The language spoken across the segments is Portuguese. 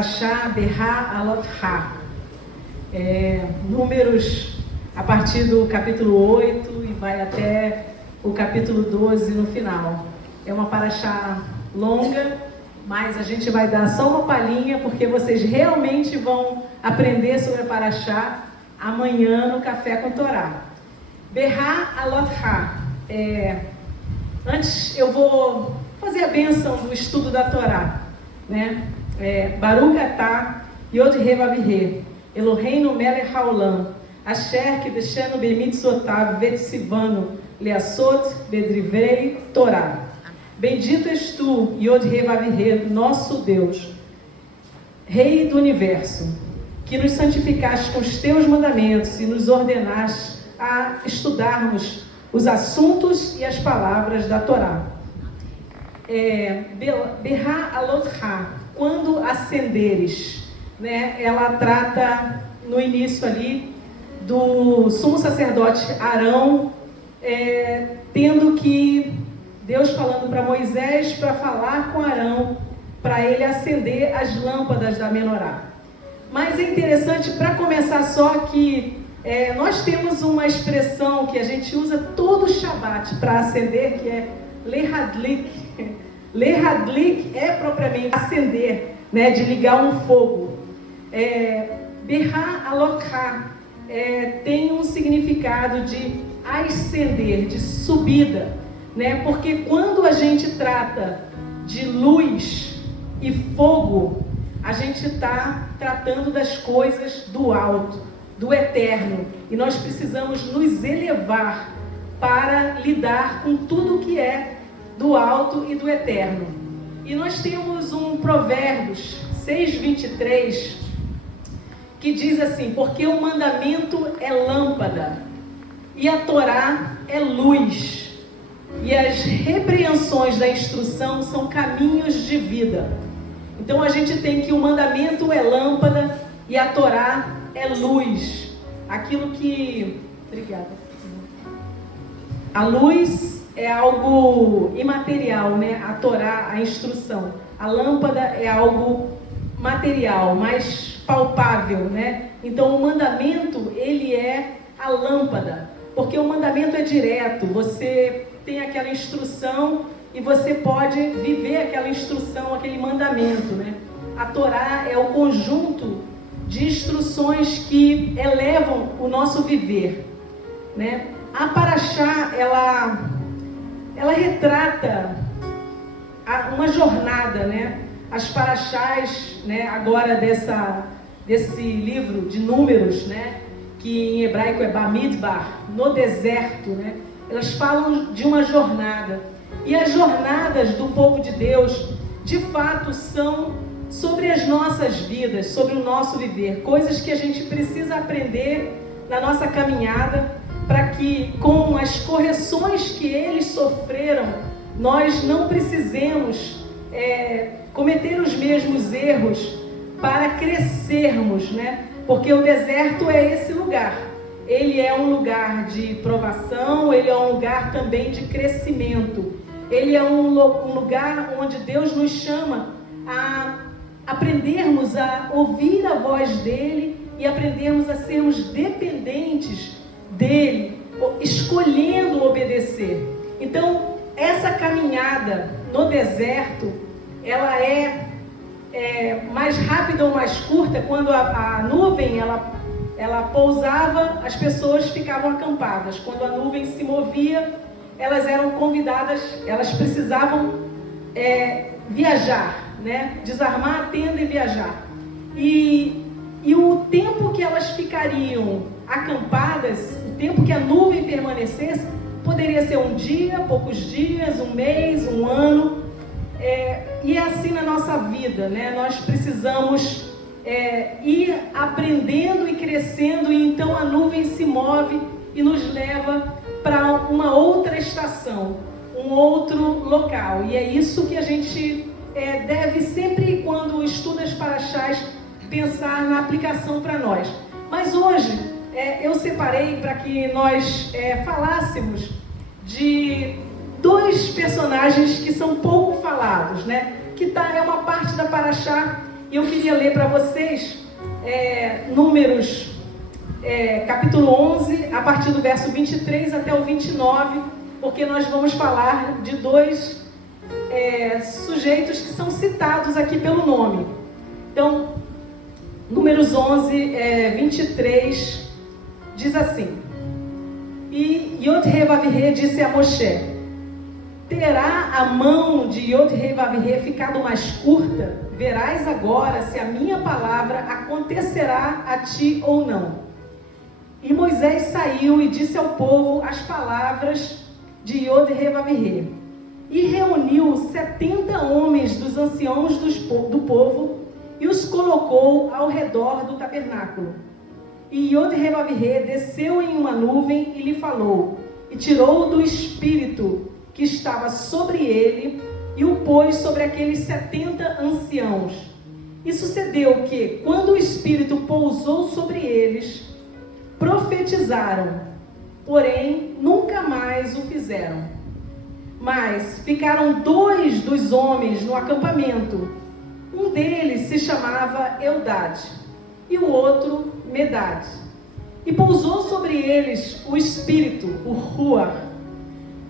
Parashá Berá Alot-Ha. Números a partir do capítulo 8 e vai até o capítulo 12 no final. É uma parashá longa, mas a gente vai dar só uma palhinha, porque vocês realmente vão aprender sobre a parashá amanhã no Café com Torá. Berá Alot-Ha. Antes eu vou fazer a bênção do estudo da Torá, né? Baruch atah Yod He Vav He Eloheinu melech haolam asher kideshenu bemitzvotav vetzivanu leasot bedrivrei Torá. Bendito és tu, Yod He Vav He, nosso Deus, Rei do Universo, que nos santificaste com os teus mandamentos e nos ordenaste a estudarmos os assuntos e as palavras da Torá. Berá Alot-Ha, quando acenderes, né? Ela trata no início ali do sumo sacerdote Arão, tendo que Deus falando para Moisés para falar com Arão, para ele acender as lâmpadas da menorá. Mas é interessante, para começar só, que nós temos uma expressão que a gente usa todo Shabat para acender, que é lehadlik. Lehadlik é propriamente acender, né, de ligar um fogo. Berá Alot-Ha tem um significado de ascender, de subida, né? Porque quando a gente trata de luz e fogo, a gente está tratando das coisas do alto, do eterno, e nós precisamos nos elevar para lidar com tudo que é do alto e do eterno. E nós temos um Provérbios 6:23 que diz assim: porque o mandamento é lâmpada e a Torá é luz, e as repreensões da instrução são caminhos de vida. Então a gente tem que o mandamento é lâmpada e a Torá é luz. Aquilo que... Obrigada. A luz é algo imaterial, né? A Torá, a instrução. A lâmpada é algo material, mais palpável, né? Então o mandamento, ele é a lâmpada, porque o mandamento é direto. Você tem aquela instrução e você pode viver aquela instrução, aquele mandamento, né? A Torá é o conjunto de instruções que elevam o nosso viver, né? A parashá, ela retrata uma jornada, né? As parashás, né, agora desse livro de Números, né, que em hebraico é Bamidbar, no deserto, né? Elas falam de uma jornada. E as jornadas do povo de Deus, de fato, são sobre as nossas vidas, sobre o nosso viver. Coisas que a gente precisa aprender na nossa caminhada, para que com as correções que eles sofreram, nós não precisemos cometer os mesmos erros para crescermos, né? Porque o deserto é esse lugar. Ele é um lugar de provação, ele é um lugar também de crescimento. Ele é um lugar onde Deus nos chama a aprendermos a ouvir a voz dele e aprendermos a sermos dependentes dele, escolhendo obedecer. Então, essa caminhada no deserto, ela é mais rápida ou mais curta. Quando a nuvem ela pousava, as pessoas ficavam acampadas. Quando a nuvem se movia, elas eram convidadas, elas precisavam viajar, né? Desarmar a tenda e viajar. E o tempo que elas ficariam acampadas, o tempo que a nuvem permanecesse, poderia ser um dia, poucos dias, um mês, um ano. E é assim na nossa vida, né? Nós precisamos ir aprendendo e crescendo, e então a nuvem se move e nos leva para uma outra estação, um outro local. E é isso que a gente deve sempre, quando estuda as parashás, pensar na aplicação para nós. Mas hoje eu separei para que nós falássemos de dois personagens que são pouco falados, né? Que é uma parte da parashá E eu queria ler para vocês Números, capítulo 11, a partir do verso 23 até o 29, porque nós vamos falar de dois sujeitos que são citados aqui pelo nome. Então, Números 11, 23, diz assim: E Yod-Heh-Vav-Heh disse a Moshe: terá a mão de Yod-Heh-Vav-Heh ficado mais curta? Verás agora se a minha palavra acontecerá a ti ou não. E Moisés saiu e disse ao povo as palavras de Yod-Heh-Vav-Heh. E reuniu 70 homens dos anciãos do povo e os colocou ao redor do tabernáculo. E Yod-Heh-Vav-Heh desceu em uma nuvem e lhe falou, e tirou do espírito que estava sobre ele e o pôs sobre aqueles 70 anciãos. E sucedeu que, quando o espírito pousou sobre eles, profetizaram, porém nunca mais o fizeram. Mas ficaram 2 dos homens no acampamento. Um deles se chamava Eldade e o outro Medade. E pousou sobre eles o espírito, o Ruach.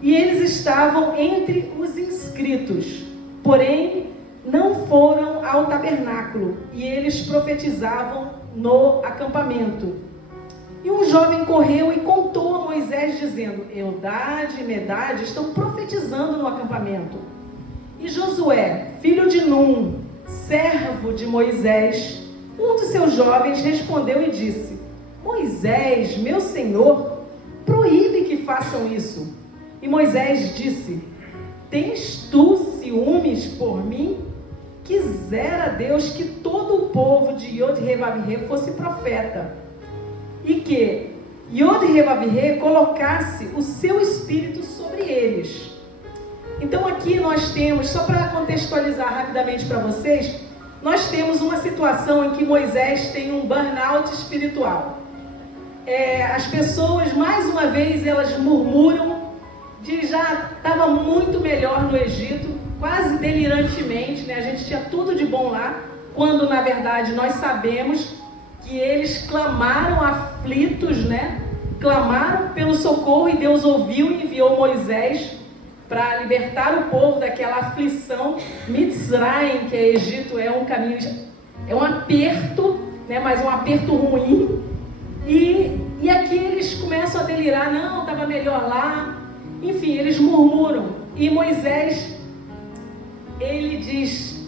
E eles estavam entre os inscritos, porém não foram ao tabernáculo, e eles profetizavam no acampamento. E um jovem correu e contou a Moisés, dizendo: Eldade e Medade estão profetizando no acampamento. E Josué, filho de Num, servo de Moisés, um dos seus jovens, respondeu e disse: Moisés, meu senhor, proíbe que façam isso. E Moisés disse: tens tu ciúmes por mim? Quisera Deus que todo o povo de Yod-Heh-Vav-Heh fosse profeta, e que Yod-Heh-Vav-Heh colocasse o seu espírito sobre eles. Então aqui nós temos, só para contextualizar rapidamente para vocês, nós temos uma situação em que Moisés tem um burnout espiritual. As pessoas, mais uma vez, elas murmuram de já estava muito melhor no Egito, quase delirantemente, né? A gente tinha tudo de bom lá, quando na verdade nós sabemos que eles clamaram aflitos, né? Clamaram pelo socorro e Deus ouviu e enviou Moisés para libertar o povo daquela aflição. Mitzrayim, que é Egito, é um caminho, é um aperto, né? Mas um aperto ruim. E aqui eles começam a delirar: não, estava melhor lá. Enfim, eles murmuram. E Moisés, ele diz: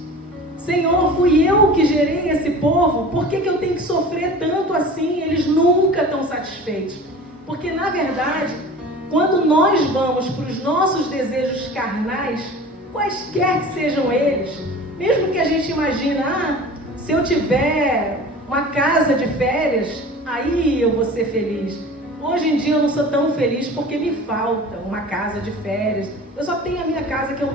Senhor, fui eu que gerei esse povo, por que eu tenho que sofrer tanto assim? Eles nunca estão satisfeitos. Porque na verdade, quando nós vamos para os nossos desejos carnais, quaisquer que sejam eles, mesmo que a gente imagine: se eu tiver uma casa de férias, aí eu vou ser feliz. Hoje em dia eu não sou tão feliz porque me falta uma casa de férias. Eu só tenho a minha casa que eu...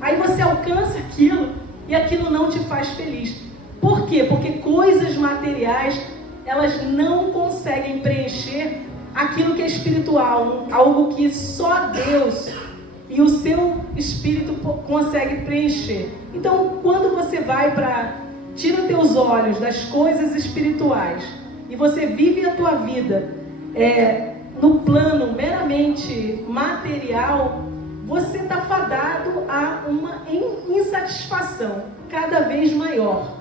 Aí você alcança aquilo e aquilo não te faz feliz. Por quê? Porque coisas materiais, elas não conseguem preencher aquilo que é espiritual. Algo que só Deus e o seu espírito consegue preencher. Então, quando você vai para... Tira teus olhos das coisas espirituais e você vive a tua vida no plano meramente material, você está fadado a uma insatisfação cada vez maior,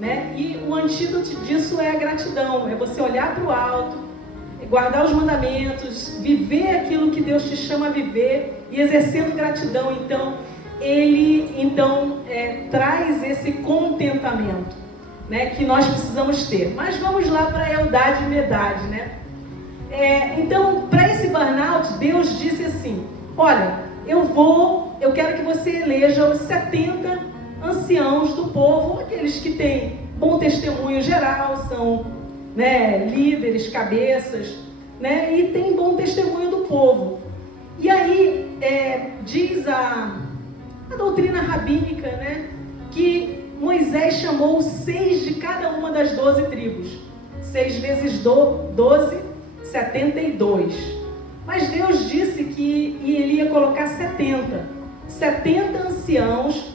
né? E o antídoto disso é a gratidão, é você olhar para o alto, guardar os mandamentos, viver aquilo que Deus te chama a viver e exercendo gratidão. Então, ele traz esse contentamento, né, que nós precisamos ter. Mas vamos lá para a Eldade e Medade, né? Então, para esse burnout, Deus disse assim: olha, eu quero que você eleja os 70 anciãos do povo, aqueles que têm bom testemunho geral, são, né, líderes, cabeças, né, e tem bom testemunho do povo. E aí diz a doutrina rabínica, né, que Moisés chamou 6 de cada uma das 12 tribos. 6 vezes 12, 72. Mas Deus disse que ele ia colocar 70 anciãos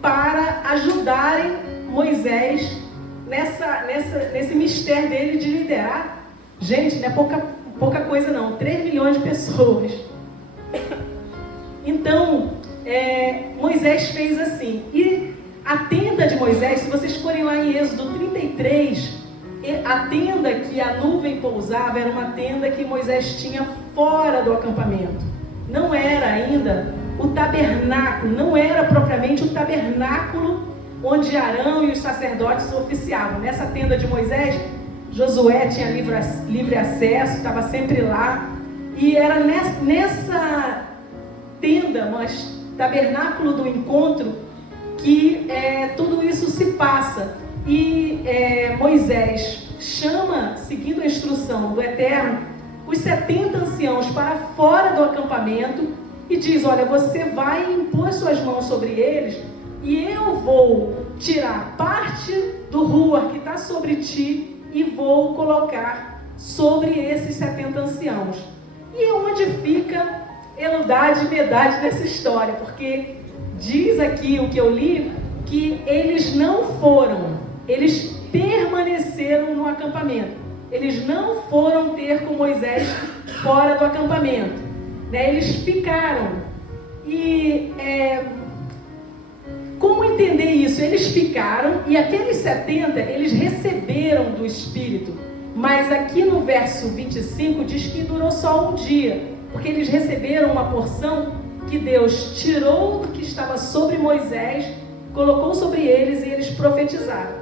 para ajudarem Moisés nesse mistério dele de liderar. Gente, não é pouca coisa não, 3 milhões de pessoas. Então, Moisés fez assim. E a tenda de Moisés, se vocês forem lá em Êxodo 33, a tenda que a nuvem pousava era uma tenda que Moisés tinha fora do acampamento. Não era ainda o tabernáculo, não era propriamente o tabernáculo onde Arão e os sacerdotes oficiavam. Nessa tenda de Moisés, Josué tinha livre acesso, estava sempre lá. E era nessa tenda, mas tabernáculo do encontro, que tudo isso se passa. E Moisés chama, seguindo a instrução do Eterno, os 70 anciãos para fora do acampamento e diz: olha, você vai impor suas mãos sobre eles e eu vou tirar parte do ruar que está sobre ti e vou colocar sobre esses 70 anciãos. E é onde fica Eldad e Medad nessa história, porque diz aqui o que eu li, que eles não foram, eles permaneceram no acampamento. Eles não foram ter com Moisés fora do acampamento, né? Eles ficaram. E como entender isso? Eles ficaram e aqueles 70, eles receberam do Espírito. Mas aqui no verso 25 diz que durou só um dia, porque eles receberam uma porção que Deus tirou do que estava sobre Moisés, colocou sobre eles e eles profetizaram.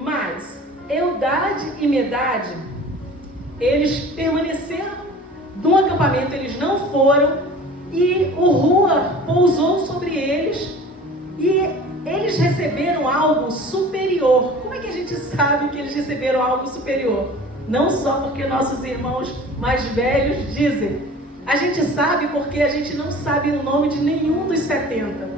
Mas Eldad e Medad, eles permaneceram no acampamento, eles não foram, e o ruar pousou sobre eles, e eles receberam algo superior. Como é que a gente sabe que eles receberam algo superior? Não só porque nossos irmãos mais velhos dizem. A gente sabe porque a gente não sabe o nome de nenhum dos 70,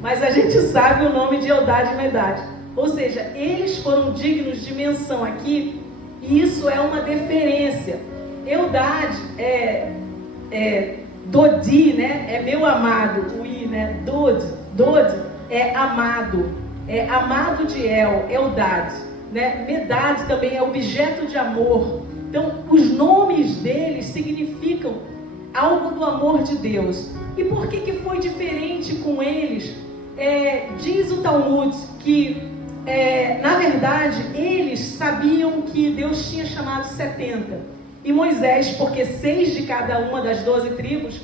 mas a gente sabe o nome de Eldad e Medad. Ou seja, eles foram dignos de menção aqui, e isso é uma deferência. Eldad Dodi, né? É meu amado, o I, né? Dod é amado de Eldad, né? Medad também é objeto de amor. Então, os nomes deles significam algo do amor de Deus. E por que foi diferente com eles? Diz o Talmud que na verdade, eles sabiam que Deus tinha chamado 70. E Moisés, porque 6 de cada uma das 12 tribos,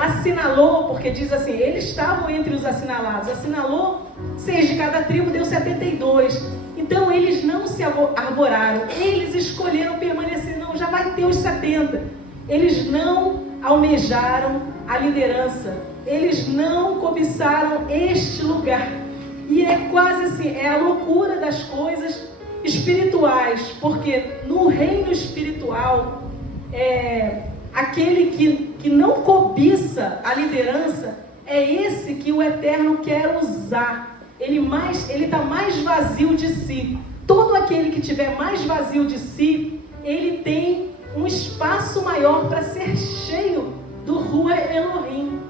assinalou, porque diz assim, eles estavam entre os assinalados, assinalou 6 de cada tribo, deu 72. Então, eles não se arvoraram, eles escolheram permanecer, não, já vai ter os 70. Eles não almejaram a liderança, eles não cobiçaram este lugar. E é quase assim, é a loucura das coisas espirituais, porque no reino espiritual, aquele que não cobiça a liderança, é esse que o Eterno quer usar. Ele está mais vazio de si. Todo aquele que tiver mais vazio de si, ele tem um espaço maior para ser cheio do Ruach Elohim.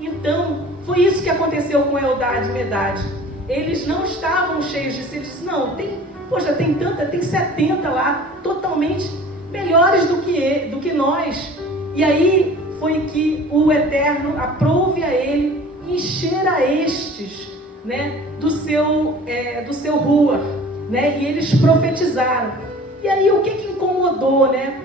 Então, foi isso que aconteceu com Eldad e Medad. Eles não estavam cheios de si. Eles disseram, não, tem 70 lá, totalmente melhores do que nós. E aí foi que o Eterno aprove a ele encher a estes, né, do seu ruar, né, e eles profetizaram. E aí o que incomodou, né?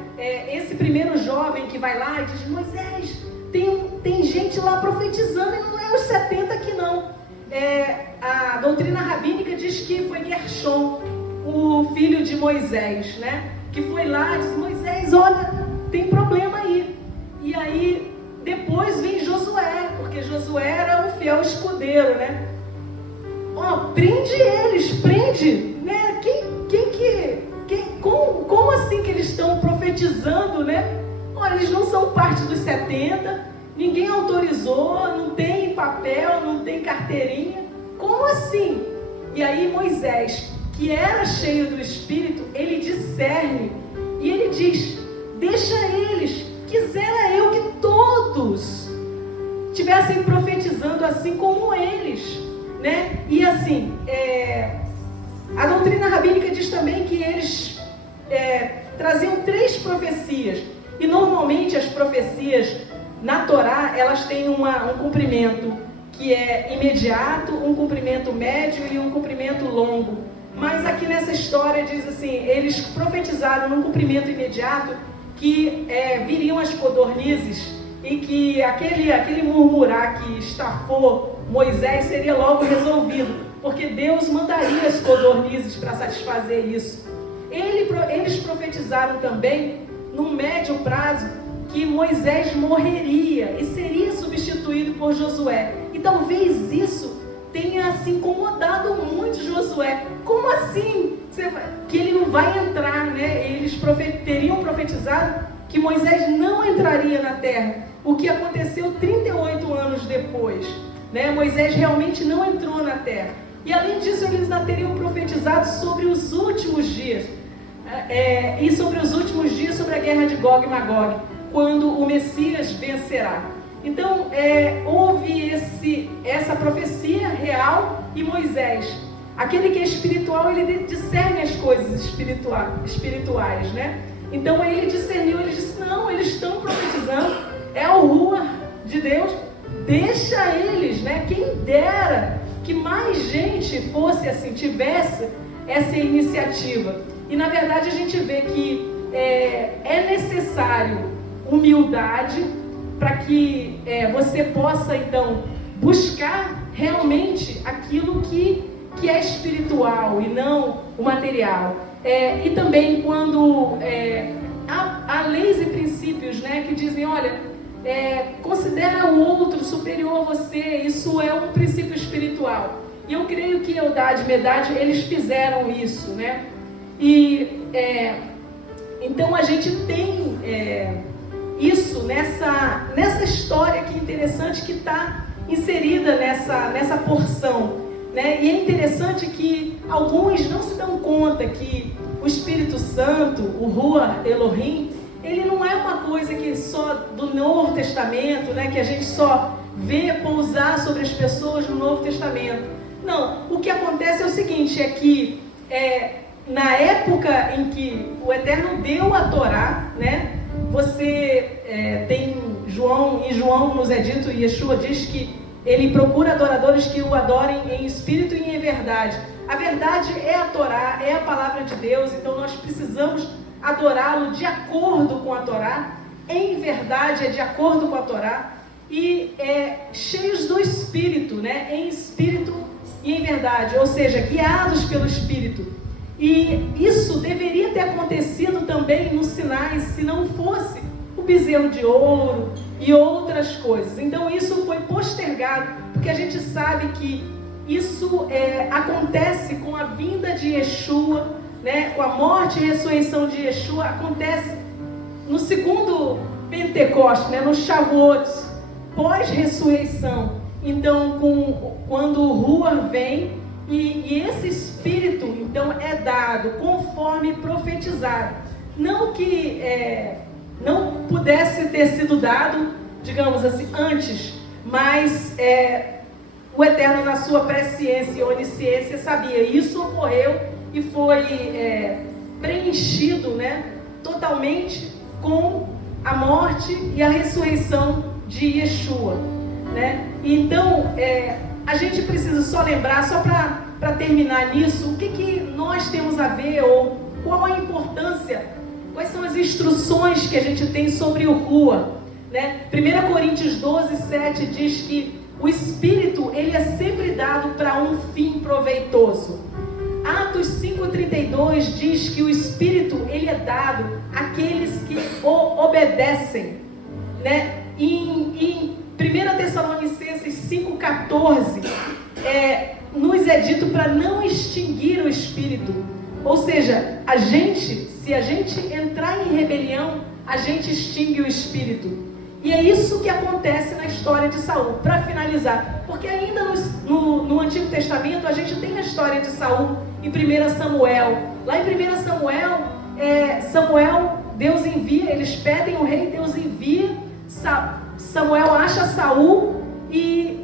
Esse primeiro jovem que vai lá e diz, Moisés, tem gente lá profetizando e não é os 70 aqui não. A doutrina rabínica diz que foi Gershom, o filho de Moisés, né? Que foi lá e disse, Moisés, olha, tem problema aí. E aí depois vem Josué, porque Josué era o fiel escudeiro, né? Prende eles, né? Como assim que eles estão profetizando, né? Olha, eles não são parte dos 70, ninguém autorizou, não tem papel, não tem carteirinha. Como assim? E aí Moisés, que era cheio do Espírito, ele discerne e ele diz, deixa eles, quisera eu que todos estivessem profetizando assim como eles, né? E assim, a doutrina rabínica diz também que eles traziam 3 profecias. E normalmente as profecias na Torá, elas têm um cumprimento que é imediato, um cumprimento médio e um cumprimento longo. Mas aqui nessa história diz assim, eles profetizaram num cumprimento imediato que viriam as codornizes e que aquele murmurar que estafou Moisés seria logo resolvido, porque Deus mandaria as codornizes para satisfazer isso. Eles profetizaram também, num médio prazo, que Moisés morreria e seria substituído por Josué. E talvez isso tenha se incomodado muito Josué. Como assim? Que ele não vai entrar, né? Eles teriam profetizado que Moisés não entraria na terra. O que aconteceu 38 anos depois, né? Moisés realmente não entrou na terra. E além disso, eles ainda teriam profetizado sobre os últimos dias. E sobre os últimos dias, sobre a guerra de Gog e Magog, quando o Messias vencerá. Então, houve essa profecia real e Moisés. Aquele que é espiritual, ele discerne as coisas espirituais, né? Então, ele discerniu, ele disse, não, eles estão profetizando, é o Ruach de Deus, deixa eles, né? Quem dera que mais gente fosse assim, tivesse essa iniciativa. E, na verdade, a gente vê que é necessário humildade para que você possa, então, buscar realmente aquilo que é espiritual e não o material. E também quando há leis e princípios, né, que dizem, olha, considera o outro superior a você, isso é um princípio espiritual. E eu creio que Eldad e Medad, eles fizeram isso, né? E então a gente tem isso nessa história que é interessante, que está inserida nessa porção, né? E é interessante que alguns não se dão conta que o Espírito Santo, o Ruach Elohim, ele não é uma coisa que só do Novo Testamento, né? Que a gente só vê pousar sobre as pessoas no Novo Testamento. Não, o que acontece é o seguinte, é que na época em que o Eterno deu a Torá, né? Você tem em João nos é dito, e Yeshua diz que ele procura adoradores que o adorem em espírito e em verdade. A verdade é a Torá, é a palavra de Deus, então nós precisamos adorá-lo de acordo com a Torá, em verdade, de acordo com a Torá, e cheios do Espírito, né? Em espírito e em verdade, ou seja, guiados pelo Espírito. E isso deveria ter acontecido também no Sinai, se não fosse o bezerro de ouro e outras coisas. Então isso foi postergado, porque a gente sabe que isso acontece com a vinda de Yeshua, né? Com a morte e ressurreição de Yeshua, acontece no segundo Pentecostes, né? No Shavuot, pós-ressurreição. Então, quando o Ruach vem, e esse Espírito, então, é dado conforme profetizado. Não que não pudesse ter sido dado, digamos assim, antes, mas o Eterno, na sua presciência e onisciência, sabia. Isso ocorreu e foi preenchido, né, totalmente com a morte e a ressurreição de Yeshua, né? Então, a gente precisa só lembrar, só para terminar nisso, o que nós temos a ver, ou qual a importância, quais são as instruções que a gente tem sobre o Ruach, né? 1 Coríntios 12, 7 diz que o Espírito, ele é sempre dado para um fim proveitoso. Atos 5,32 diz que o Espírito, ele é dado àqueles que o obedecem, né? Em 1 Tessalonicenses 5,14 nos é dito para não extinguir o Espírito. Ou seja, se a gente entrar em rebelião, a gente extingue o Espírito. E é isso que acontece na história de Saul. Para finalizar, porque ainda no Antigo Testamento a gente tem a história de Saul em 1 Samuel. Lá em 1 Samuel, Deus envia, eles pedem o rei, Deus envia, Samuel acha Saul e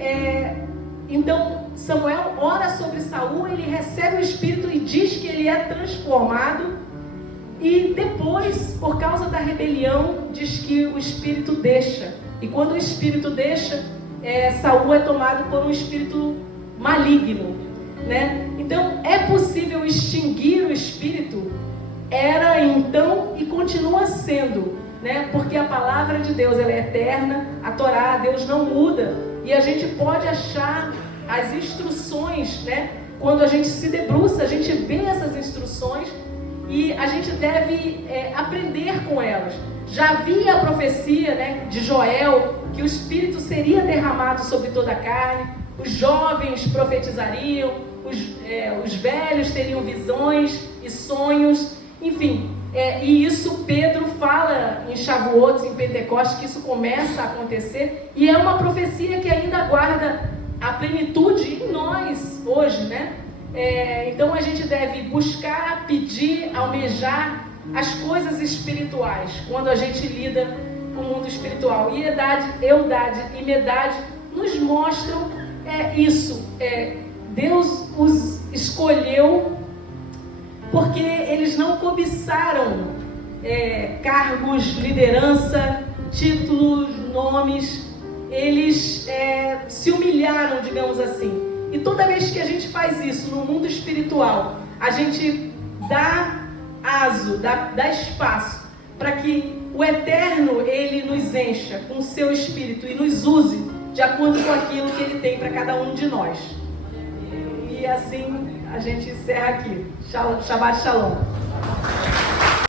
então Samuel ora sobre ele recebe o Espírito e diz que ele é transformado. E depois, por causa da rebelião, diz que o Espírito deixa. E quando o Espírito deixa, Saul é tomado por um espírito maligno, né? Então, é possível extinguir o Espírito? Era então e continua sendo, né? Porque a palavra de Deus, ela é eterna, a Torá, Deus não muda. E a gente pode achar as instruções, né? Quando a gente se debruça, a gente vê essas instruções e a gente deve aprender com elas. Já havia a profecia, né, de Joel, que o Espírito seria derramado sobre toda a carne, os jovens profetizariam, os velhos teriam visões e sonhos, enfim. E isso Pedro fala em Shavuot, em Pentecostes, que isso começa a acontecer, e é uma profecia que ainda aguarda a plenitude em nós hoje, né? Então a gente deve buscar, pedir, almejar as coisas espirituais quando a gente lida com o mundo espiritual. E Eldad e Medad nos mostram isso. Deus os escolheu porque eles não cobiçaram cargos, liderança, títulos, nomes. Eles se humilharam, digamos assim. E toda vez que a gente faz isso no mundo espiritual, a gente dá aso, dá espaço para que o Eterno, ele nos encha com o seu Espírito e nos use de acordo com aquilo que ele tem para cada um de nós. E assim a gente encerra aqui. Shabbat Shalom.